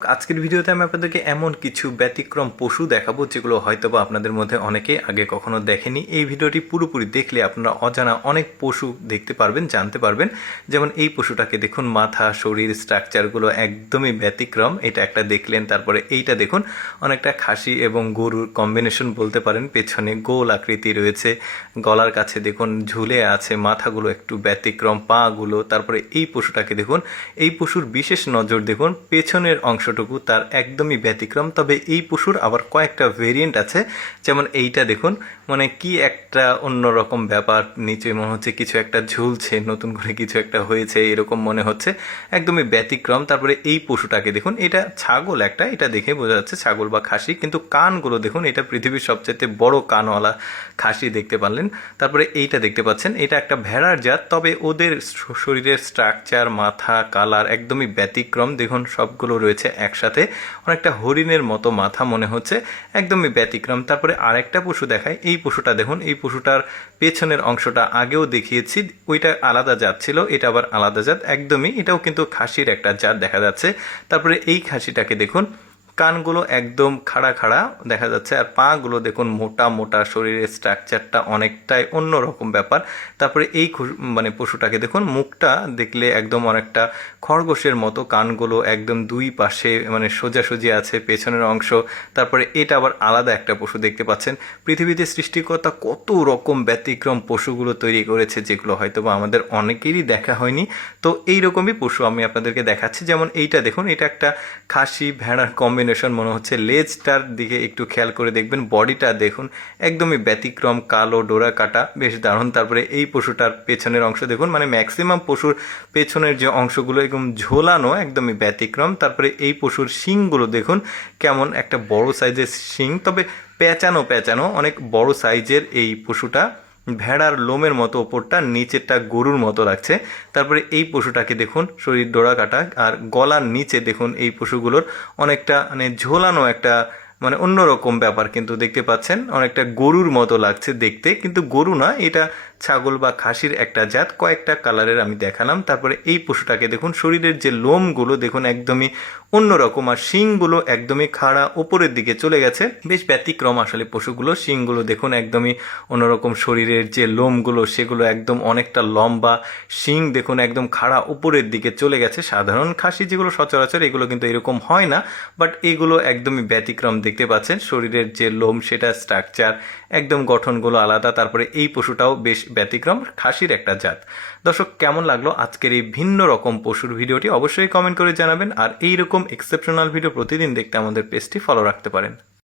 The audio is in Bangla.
আজকের ভিডিওতে আমি আপনাদেরকে এমন কিছু ব্যতিক্রম পশু দেখাবো যেগুলো হয়তোবা আপনাদের মধ্যে অনেকেই আগে কখনো দেখেনি। এই ভিডিওটি পুরোপুরি দেখলে আপনারা অজানা অনেক পশু দেখতে পারবেন, জানতে পারবেন। যেমন এই পশুটাকে দেখুন, মাথা, শরীর, স্ট্রাকচারগুলো একদমই ব্যতিক্রম। এটা একটা দেখলেন। তারপরে এইটা দেখুন, অনেকটা খাসি এবং গরুর কম্বিনেশন বলতে পারেন। পেছনে গোল আকৃতি রয়েছে, গলার কাছে দেখুন ঝুলে আছে, মাথাগুলো একটু ব্যতিক্রম, পাগুলো। তারপরে এই পশুটাকে দেখুন, এই পশুর বিশেষ নজর দেখুন, পেছনের অংশটুকু তার একদমই ব্যতিক্রম। তবে এই পশুর আবার কয়েকটা ভেরিয়েন্ট আছে। যেমন এইটা দেখুন, মানে কি একটা অন্যরকম ব্যাপার, নিচে মনে হচ্ছে কিছু একটা ঝুলছে, নতুন করে কিছু একটা হয়েছে এরকম মনে হচ্ছে, একদমই ব্যতিক্রম। তারপরে এই পশুটাকে দেখুন, এটা ছাগল একটা, এটা দেখে বোঝা যাচ্ছে ছাগল বা খাসি, কিন্তু কানগুলো দেখুন, এটা পৃথিবীর সবচেয়ে বড় কানওয়ালা খাসি দেখতে পারলেন। তারপরে এইটা দেখতে পাচ্ছেন, এটা একটা ভেড়ার জাত, তবে ওদের শরীরের স্ট্রাকচার, মাথা, কালার একদমই ব্যতিক্রম। দেখুন সবগুলো রয়েছে একসাথে, অনেকটা হরিণের মতো মাথা মনে হচ্ছে, একদমই ব্যতিক্রম। তারপরে আরেকটা পশু দেখায়, এই পশুটা দেখুন, এই পশুটার পেছনের অংশটা আগেও দেখিয়েছি, ওইটা আলাদা জাত ছিল, এটা আবার আলাদা জাত একদমই, এটাও কিন্তু খাসির একটা জাত দেখা যাচ্ছে। তারপরে এই খাসিটাকে দেখুন, কানগুলো একদম খাড়া খাড়া দেখা যাচ্ছে, আর পাগুলো দেখুন মোটা মোটা, শরীরের স্ট্রাকচারটা অনেকটাই অন্যরকম ব্যাপার। তারপরে এই মানে পশুটাকে দেখুন, মুখটা দেখলে একদম অনেকটা খরগোশের মতো, কানগুলো একদম দুই পাশে মানে সোজাসুজি আছে, পেছনের অংশ। তারপরে এটা আবার আলাদা একটা পশু দেখতে পাচ্ছেন। পৃথিবীতে সৃষ্টিকর্তা কত রকম ব্যতিক্রম পশুগুলো তৈরি করেছে, যেগুলো হয়তো বা আমাদের অনেকেরই দেখা হয়নি। তো এইরকমই পশু আমি আপনাদেরকে দেখাচ্ছি। যেমন এইটা দেখুন, এটা একটা খাসি ভেড়ার কম্বিনেশন মনে হচ্ছে। লেজটার দিকে একটু খেয়াল করে দেখবেন, বডিটা দেখুন একদমই ব্যতিক্রম, কালো ডোরা কাটা, বেশ দারুণ। তারপরে এই পশুটার পেছনের অংশ দেখুন, মানে ম্যাক্সিমাম পশুর পেছনের যে অংশগুলো একদম ঝোলানো, একদমই ব্যতিক্রম। তারপরে এই পশুর শিংগুলো দেখুন, কেমন একটা বড় সাইজের শিং, তবে পেঁচানো পেঁচানো, অনেক বড় সাইজের এই পশুটা। ভেড়ার লোমের মতো ওপরটা, নিচেরটা গরুর মতো লাগছে। তারপরে এই পশুটাকে দেখুন, শরীর ডোরা কাটা, আর গলার নিচে দেখুন এই পশুগুলোর অনেকটা মানে ঝোলানো একটা, মানে অন্যরকম ব্যাপার কিন্তু দেখতে পাচ্ছেন, অনেকটা গরুর মতো লাগছে দেখতে, কিন্তু গরু না, এটা ছাগল বা খাসির একটা জাত। কয়েকটা কালারের আমি দেখালাম। তারপরে এই পশুটাকে দেখুন, শরীরের যে লোমগুলো দেখুন একদমই অন্যরকম, আর শিংগুলো একদমই খাড়া ওপরের দিকে চলে গেছে, বেশ ব্যতিক্রম আসলে পশুগুলো। শিংগুলো দেখুন একদমই অন্যরকম, শরীরের যে লোমগুলো সেগুলো একদম অনেকটা লম্বা, শিং দেখুন একদম খাড়া উপরের দিকে চলে গেছে। সাধারণ খাসি যেগুলো সচরাচর, এগুলো কিন্তু এরকম হয় না, বাট এগুলো একদমই ব্যতিক্রম দেখতে পাচ্ছেন। শরীরের যে লোম, সেটা স্ট্রাকচার একদম, গঠনগুলো আলাদা। তারপরে এই পশুটাও বেশ ব্যতিক্রম, খাসির একটা জাত। দর্শক, কেমন লাগলো আজকের এই ভিন্ন রকম পশুর ভিডিওটি অবশ্যই কমেন্ট করে জানাবেন। আর এইরকম এক্সেপশনাল ভিডিও প্রতিদিন দেখতে আমাদের পেজটি ফলো রাখতে পারেন।